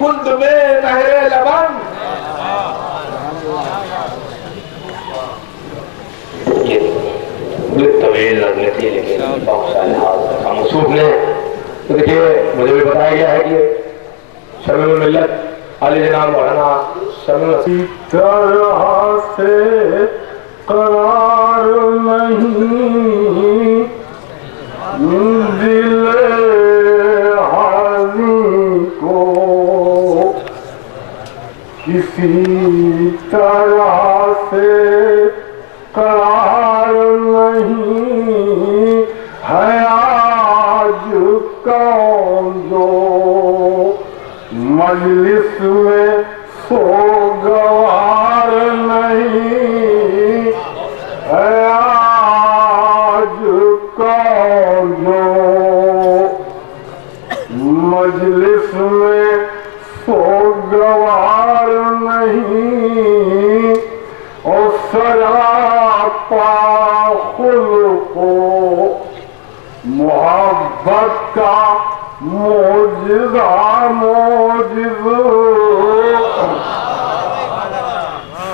کند میں نہر لبن. یہ طویل نظمیں تھی لیکن بہت سارے حال ہم مصروف نے. تو دیکھیے مجھے بھی بتایا گیا ہے کہ شمیم الملت علی جناب مولانا شمیم طرح سے قرار نہیں دل حاضی کو کسی طرح سے قرار نہیں ہے آج کون جو مجلس میں سوگوار نہیں ہے آج کون جو مجلس میں سوگوار نہیں اور سراپا خلق و محبت کا معجزہ معجز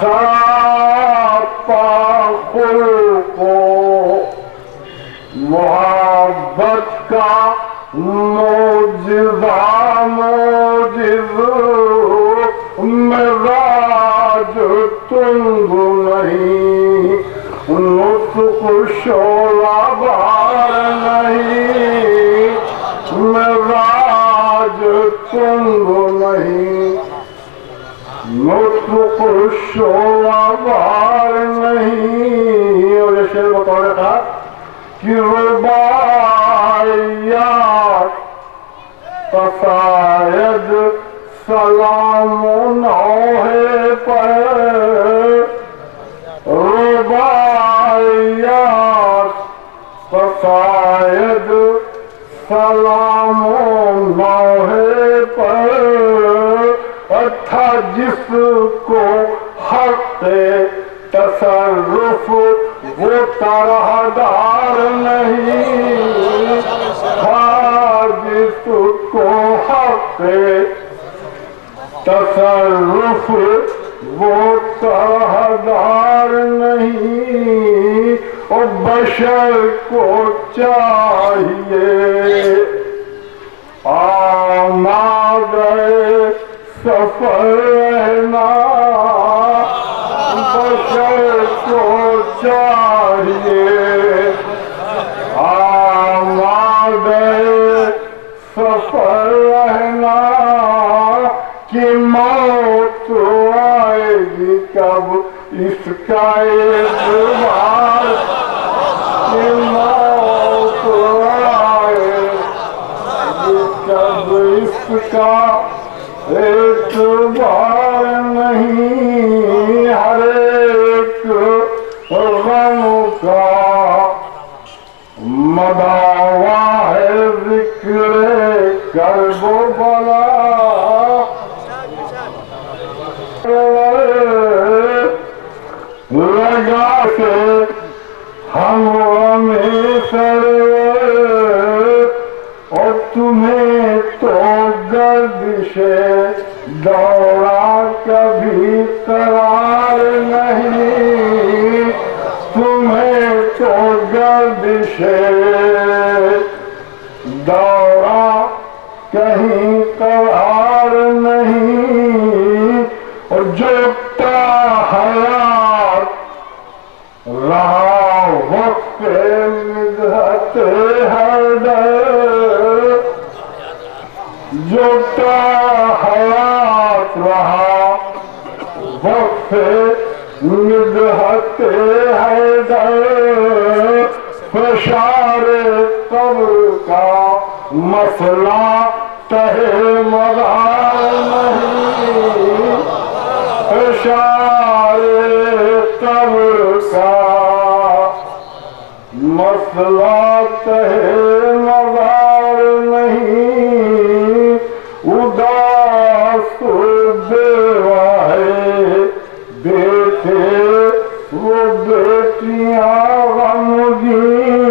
سراپا خلق و محبت کا معجزہ معجز مزاج تنگ نہیں نطق شعلہ بار نہیں مزاج تنگ نہیں نطق شعلہ بار نہیں. اور یہ شعر بطور تھا کہ رباعیات قصائد سلام و نوحے پر رباعیات قصائد سلام و نوحے پر تھا جس کو حق تصرف وہ طرح دار نہیں تھا جس کو حق تصرف وہ طرح دار نہیں اور بشر کو چاہیے آمادۂ سفر رہنا بشر کو چاہیے آمادۂ سفر رہنا کہ موت آئے گی کب اس کا اعتبار کہ موت آئے گی کب اس کا اعتبار نہیں. ہر ایک غم کا مداوا ہے ذکر کرب و بلا لگا کے ہم ہمیشہ اور تمہیں تو گردش دورہ کبھی قرار نہیں تمہیں تو گردش دورہ کہیں قرار نہیں اور جو حیات رہا وقت مدحت ہر در جو حیات رہا وقت مدحت ہر در فشار قبر کا مسئلہ تہ مدار نہیں فشار قبر کا مسئلہ تہ مدار نہیں اداس بیوہ بیٹے وہ بیٹیاں غمگین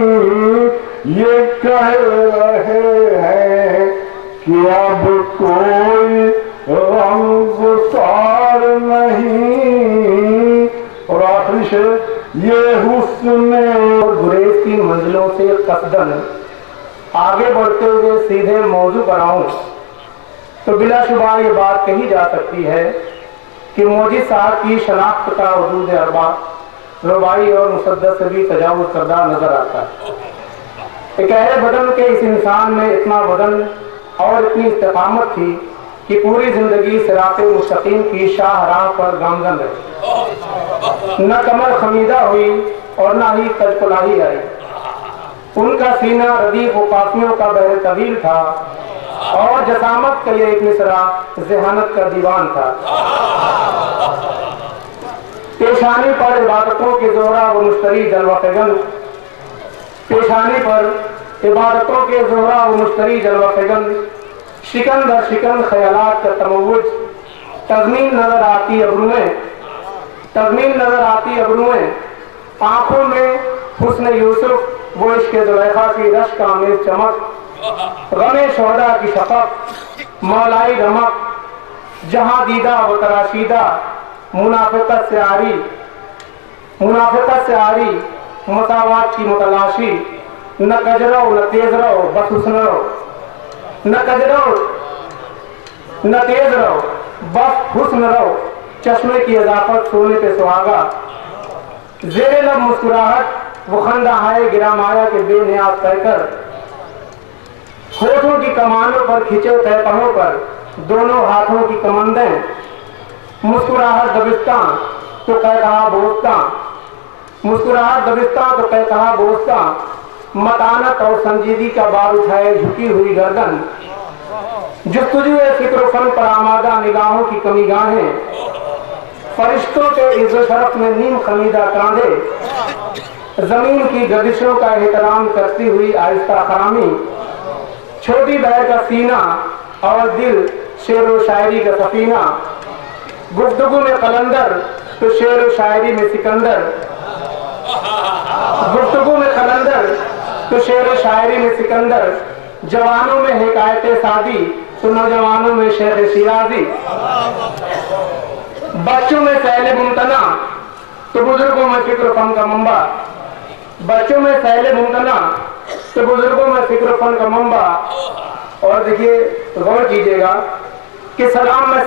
یہ کہہ رہے ہیں کہ اب کوئی रंगसार नहीं। और आखिरी शेर, ये हुस्न और गुरेज की मंजिलों से कसदन आगे बढ़ते हुए सीधे मौजू पर आऊं तो बिलाशुबा ये बात कही जा सकती है कि मौजी साहब की शनाख्त का वजूद अरबा रुबाई और मुसद्दस से भी तजावुज़ करदा नजर आता है। एक अहले बदन के इस इंसान में इतना वजन और इतनी इस्तिकामत थी कि पूरी जिंदगी सिराते मुस्तकीम की शाहराह पर गामजन रही। न कमर खमीदा हुई और न ही तजकुलाही आई। उनका सीना रदीफ व काफियों का बहर तवील था और जसामत का ये एक मिसरा ज़हानत का दीवान था। पेशानी पर इबादतों के जोहरा व मुश्तरी जलवा फेगन, पेशानी पर इबादतों के जोहरा व मुश्तरी जलवा फेगन, शिकन दर शिकन ख्यालात का तमव्वुज, तज़मीन नजर आती अबरुएं, तज़मीन नजर आती अबरुएं, आंखों में हुस्न यूसुफ वो इश्क ज़ुलेखा की रश्क आमेज़ चमक, गमे शोहदा की शफक, मौलाई रमक, जहां दीदा व तराशीदा, मुनाफिकत से आरी मसावात की मुतलाशी, न कजरो न तेज रहो बस हुस्न रहो, न कजरो न तेज रहो बस हुस्न रहो, चश्मे की इजाफत सोने पे सुहागा, जेरे लब मुस्कुराहट वो खंदा है गिरा माया के बेनियाज कहकर, होठों की कमानों पर खिंचे तहपहों पर दोनों हाथों की कमंदें, मुस्कुराहट दबिस्तां तो कह कहा बोस्तां, मुस्कुराहट दबिस्तां तो कह कहा बोस्तां, मतानत और संजीदगी का बार उठाए झुकी हुई गर्दन, जुस्तुजू फिक्र फन पर आमादा निगाहों की कमी गाहें, फरिश्तों के इज्जत शरफ में नीम खमीदा कांधे, जमीन की गर्दिशों का एहतराम करती हुई आहिस्ता खरामी, छोटी बहर का सीना और दिल शेर व शायरी का सफीना, गुफ्तगू में कलंदर तो शेर व शायरी में सिकंदर, गुफ्तगू में कलंदर तो शेर व शायरी में सिकंदर, जवानों में हिकायत सादी तो नौजवानों में शेर शिराजी, बच्चों में सैले मुमतना तो बुजुर्गों में फिक्र फन का मंबा, बच्चों में सैले मुमतना तो बुजुर्गों में फिक्र फन का मंबा। और देखिए गौर कीजिएगा कि सलाम में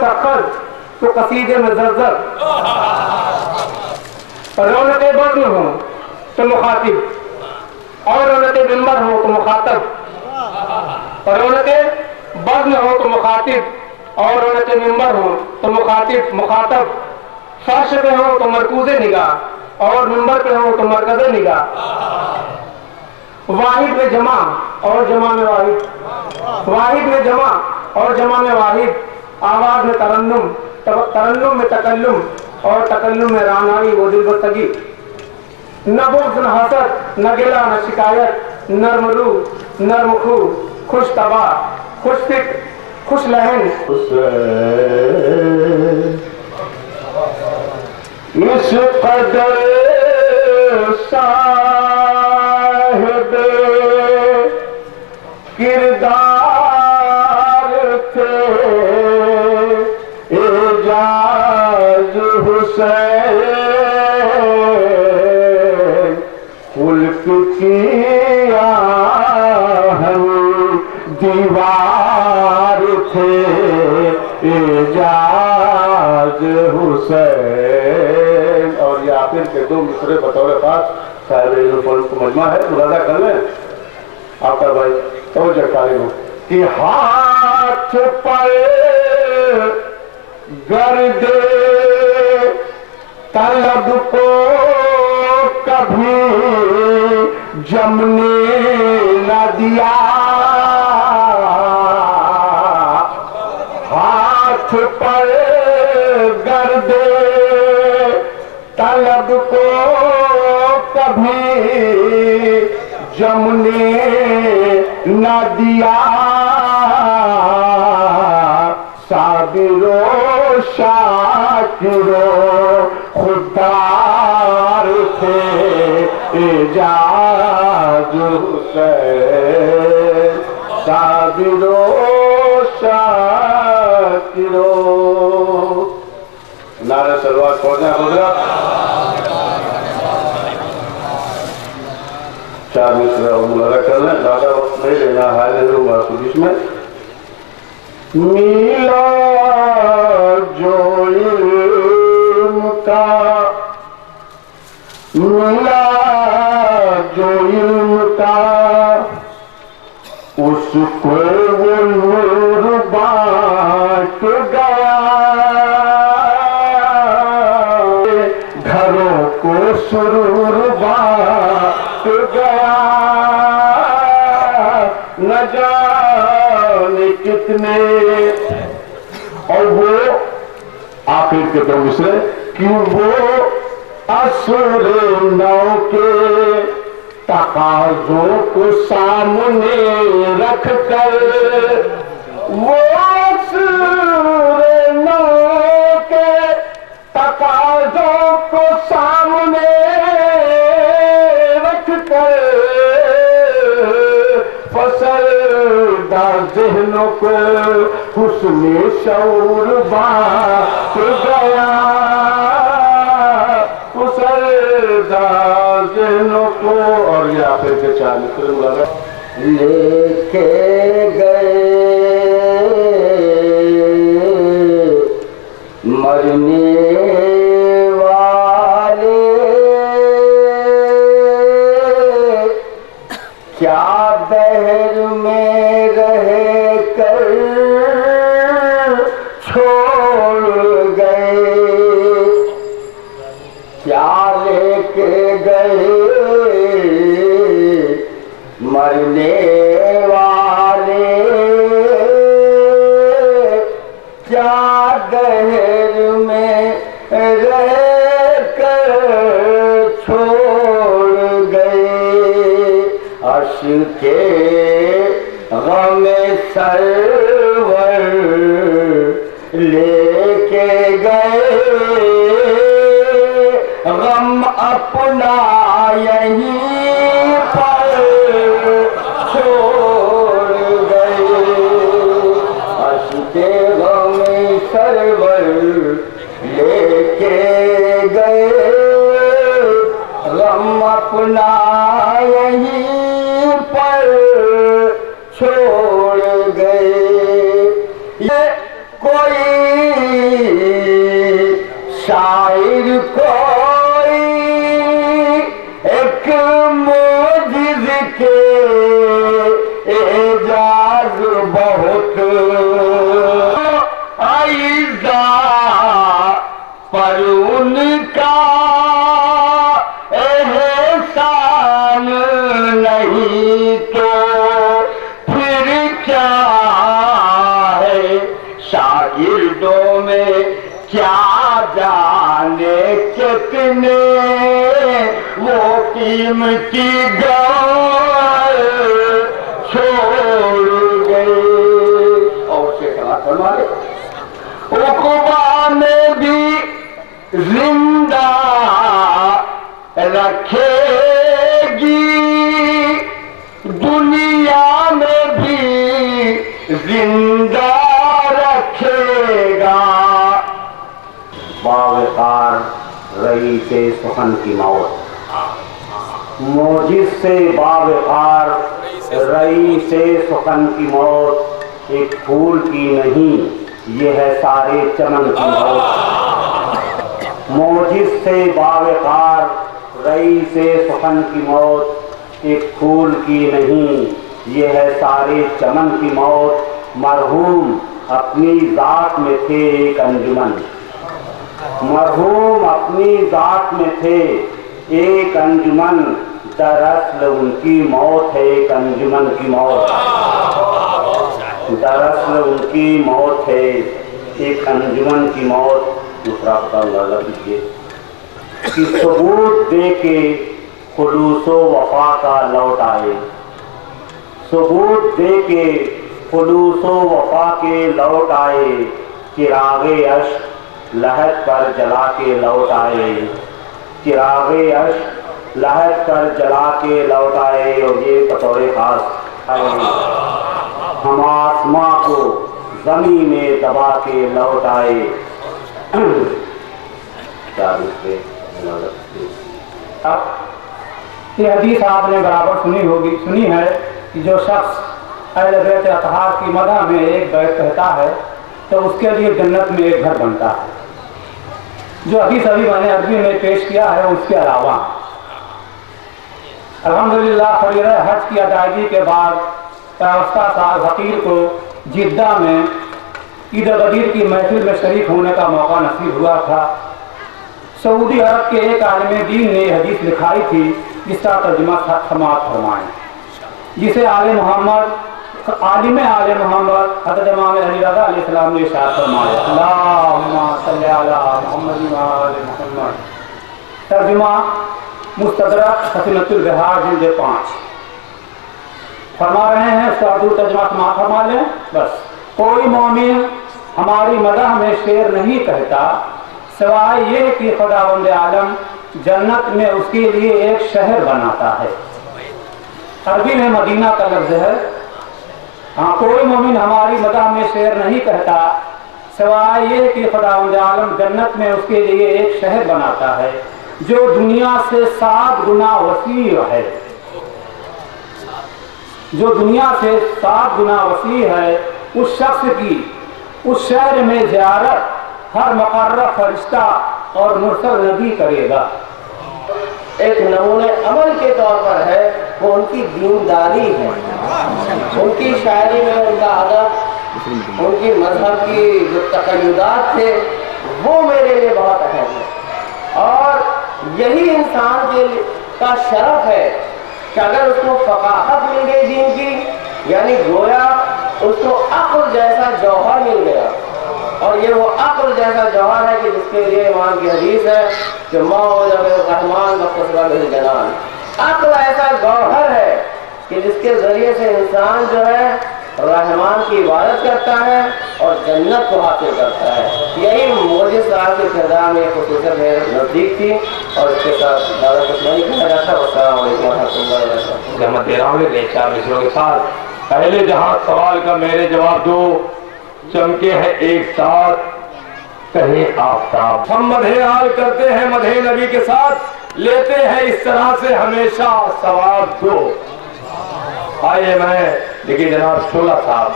सखर तो कसीदे में जर्जर, रौनक बज़्म हो तो मुखातिब और रौनक मिंबर हो तो मुखातब, रौनक बज़्म हो तो मुखातिब और रौनक मिंबर हो तो मुखातब, फर्श पे हो तो मरकूज़े निगाह और मिंबर पे हो तो मरकज़े निगाह, वाहिद में जमा और जमा में वाहिद, वाहिद में जमा और जमा में वाहिद, आवाज में तरन्नुम, तरन्नुम में तकल्लुम और तकल्लुम में रानाई वो दिलबस्तगी, न बुग़्ज़ न हसद न गिला न शिकायत, नर्म रू नर्म खू खुश तबा खुश फिक्र खुश लहन, इस कदर साहिब किरदार थे एजाज हुसैन, मुल्क की आहन दीवार थे एजाज हुसैन। और ये आखिर के दो मिसरे बतौर खास साहिब को मजमा है, मुलाजा कर लें आपका भाई तो जगतारी हो कि हाथ पर गर्दे तलब को कभी जमने न दिया, हाथ पर गर्दे तलब को कभी जमने न दिया, साबिरो शाकिरो खुदार थे एजाज हुसैन, साबिरो शाकिरो। नारे सलवार पहुंचा होगा। चार मिसरा मुलाजा कर लें, ज्यादा वक्त नहीं लेना, हाय ले लूंगा सुदिश में। मिला जो इल्म का, मिला जो इल्म का, उसको वो नूर बांट गया। घरों को सुरूर बांट गया। न जाने कितने, और वो आखिर के दो मिसरे कि वो असुर नौ के तकाज़ों को सामने रख कर, वो असुर नौ के तकाज़ों को सामने रख कर, फसलदा ज़हनों को हुस्न शऊर बांट गया। फसलदा ज़हनों को, और ये आखिर के चार मिसरे लगा लेके गए मरने वाले, क्या बहर में रह कर छोड़ गए, क्या लेके गए मरने वाले, क्या गहर में रह कर छोड़ गए। अश्के गम सरवर लेके गए, गम अपना यहीं पर छोड़ गए। अश्के गम सरवर लेके गए, गम अपना यहीं पर छोड़ गए। ये कोई शायर कोई एक मोजिज़ के एजाज बहुत आइज़ा, पर उनका एहसान नहीं तो फिर क्या है। शागिर्दों में क्या जाने कितने वो कीमती गौर छोड़ गए। और से कहा फरमाए, उक़बा में भी जिंदा रखेगी, दुनिया में भी जिंदा रखेगा। बावकार रईस सुखन की मौत, मोजिज़ से बावकार रईस सुखन की मौत, एक फूल की नहीं ये है सारे चमन की मौत। मोजिज़ से बावकार रईस सुखन की मौत, एक फूल की नहीं ये है सारे चमन की मौत। मरहूम अपनी ज़ात में थे एक अंजुमन, मरहूम अपनी ज़ात में थे एक अंजुमन, दरअसल उनकी मौत है एक अंजुमन की मौत। दरअसल उनकी मौत है एक अंजुमन की मौत। दूसरा अंदाजा कीजिए कि सबूत दे के खुलूसो वफा का लौट आए, सबूत दे के खुलूसो वफा के लौट आए, चिरागे अश्क लहद पर जला के लौट आए, चिरागे अश्क लहद पर जला के लौट आए। और ये बतौर खास आए, हम आसमां को जमीन में दबा के लौट आए। ये हदीस आपने बराबर सुनी है कि जो शख्स अहले बैत अतहार की मदह में एक बैत कहता है तो उसके लिए जन्नत में एक घर बनता है। जो हदीस अभी मैंने अरबी में पेश किया है उसके अलावा अल्हम्दुलिल्लाह फरीज़ा हज की अदायगी के बाद पावस्ता साल फकीर को जिद्दा में ईद गदीर की महफिल में शरीक होने का मौका नसीब हुआ था। सऊदी अरब के एक आलिम दीन ने हदीस लिखाई थी जिसका तर्जुमा समाअत फरमाएं, जिसे आलिम मोहम्मद हज़रत इमाम अली रज़ा अलैहिस्सलाम ने इरशाद फरमाया, अल्लाहुम्मा सल्लि अला मुहम्मद व आलि मुहम्मद। तर्जुमा मुस्तदरक सफ़ीनतुल बहार जिल्द 5 फरमा रहे हैं। उसका उर्दू तर्जुमा समाअत फरमा लें। बस कोई मोमिन हमारी मदह में शेर नहीं कहता सिवाय ये कि खुदावंद आलम जन्नत में उसके लिए एक शहर बनाता है। अरबी में मदीना का लफ्ज है। हाँ, कोई मोमिन हमारी मदह में शेर नहीं कहता सिवाय ये कि खुदावंद आलम जन्नत में उसके लिए एक शहर बनाता है जो दुनिया से 7 गुना वसी है। जो दुनिया से 7 गुना वसी है, उस शख्स की उस शहर में ज़ियारत हर मुकर्रब फरिश्ता और मुरसल नबी करेगा। एक नमूने अमल के तौर पर है वो उनकी दीनदारी है, उनकी शायरी में उनका अदब, उनकी मजहब की जो तक़य्युदात थे वो मेरे लिए बहुत अहम है। और यही इंसान का शरफ है कि अगर उसको फ़क़ाहत मिल गई दीन की, यानी गोया उसको अक्ल जैसा जौहर मिल गया। और ये वो अक्ल जैसा जौहर है कि जिसके लिए इमाम की हदीस है कि रहमान जनान। अक्ल ऐसा गौहर है कि जिसके जरिए से इंसान जो है रहमान की इबादत करता है और जन्नत को हासिल करता है। यही मोदी साहब के किरदार में खुसूसियत मेरे नज़दीक थी और इसके साथ ज़्यादा कुछ नहीं कहा जाता। जहमत दे रहा हूँ 4 मिसरों के साथ। पहले जहाँ सवाल का मेरे जवाब दो, चमके हैं एक साथ कहीं आफ्ताब। हम मदहे हाल करते हैं मदहे नबी के साथ, लेते हैं इस तरह से हमेशा सवाब दो। आइए मैं देखिए जनाब शोला साहब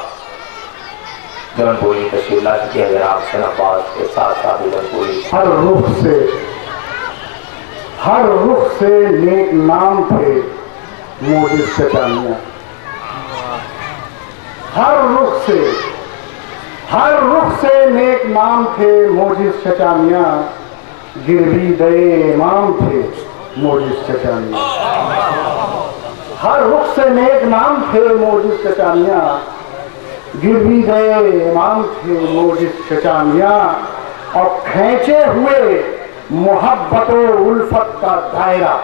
जौनपुरी तशरीफ ला चुके हैं। जनाब सनाबाद के साथ साथ जौनपुरी हर रुख से नेक नाम थे मोजिज़ चचानिया। हर रुख से नेक नाम थे मोजिज़ चचानिया, गिरवी दे इमाम थे मोजिज़ चचानिया। हर रुख से नेक नाम थे मोजिज़ चचानिया, गिरवी दे इमाम थे मोजिज़ चचानिया। और खींचे हुए मोहब्बत और उल्फत का दायरा,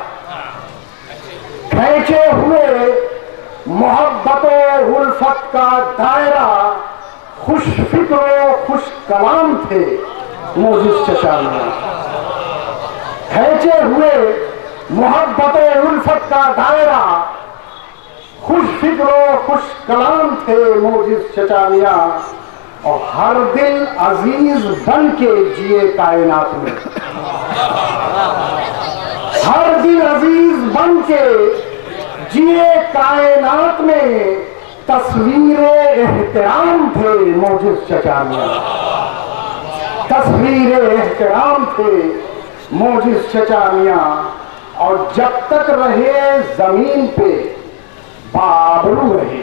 खींचे हुए मोहब्बत और उल्फत का दायरा, खुश फिक्र खुश कलाम थे मोजिज़ चचानिया। खींचे हुए मोहब्बत और उल्फत का दायरा, खुश फिक्र खुश कलाम थे मोजिज़ चचानिया। और हर दिल अजीज बन के जिए कायनात में, हर दिल अजीज बन के जिए कायनात में, तस्वीर एहतराम थे मोजिज़ चचानिया। तस्वीर एहतराम थे मोजिज़ चचानिया। और जब तक रहे जमीन पे बाबरू रहे,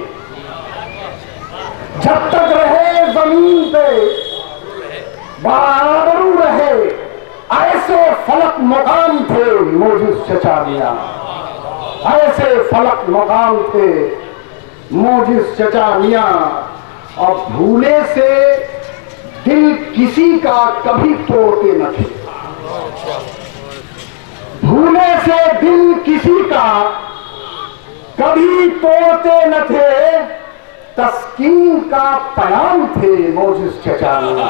जब तक रहे जमीन पे बाबरू रहे, ऐसे फलक मकाम थे मोजिज़ चचानिया। ऐसे फलक मकाम थे मोजिज़ चचानिया। और भूले से दिल किसी का कभी तोड़ते न थे, भूले से दिल किसी का कभी तोड़ते न थे, तस्कीन का पयाम थे मोजिज़ चचानिया।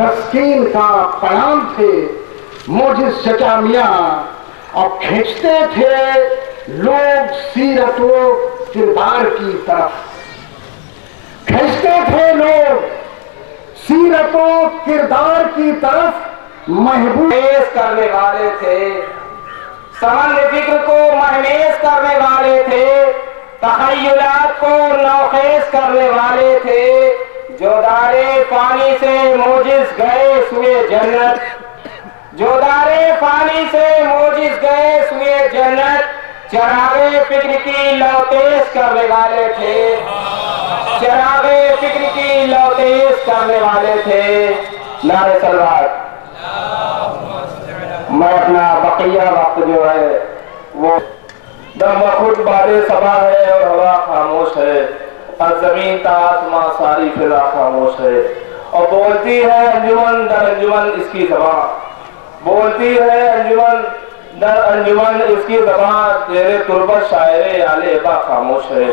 तस्कीन का पयाम थे मोजिज़ चचानिया। और खींचते थे लोग सीरत व किरदार की तरफ, खींचते थे लोग سیرت و کردار کی طرف محبوب پیش کرنے والے تھے، سمند فکر کو مہمیز کرنے والے تھے، تخیلات کو نوخیز کرنے والے تھے، جو دارے پانی سے موجز گئے سوئے جنت، جو دارے پانی سے موجز گئے سوئے جنت، چراغے فکر کی لو تیز کرنے والے تھے، چراغے فکر کی لو تیز کرنے والے تھے۔ نعرہ صلوات۔ میں اپنا بقیہ وقت جو ہے وہ دم خود باد صبا ہے اور ہوا خاموش ہے، اور زمین تا آسماں ساری فضا خاموش ہے، اور بولتی ہے انجمن در انجمن اس کی زبان، بولتی ہے انجمن در انجمن اس کی زبان، زیر تربت شاعر آل ابا خاموش ہے،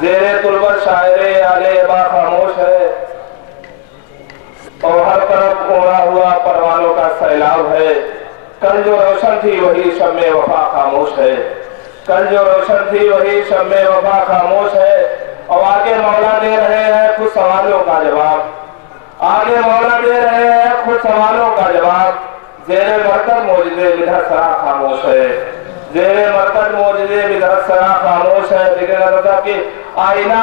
زیر تربت شاعر آل ابا خاموش ہے، اور ہر طرف اڑا ہوا پروانوں کا سیلاب ہے۔ کل جو روشن تھی وہی شمع وفا خاموش ہے، کل جو روشن تھی وہی شمع وفا خاموش ہے، اور آگے مولا دے رہے ہیں خود سوالوں کا جواب، آگے مولا دے رہے ہیں خود سوالوں کا جواب۔ زیر مرکز موجزے بدھر سرا خاموش ہے، زیر مرکز موجزے بدھر سرا خاموش ہے، لیکن اللہ کی آئینہ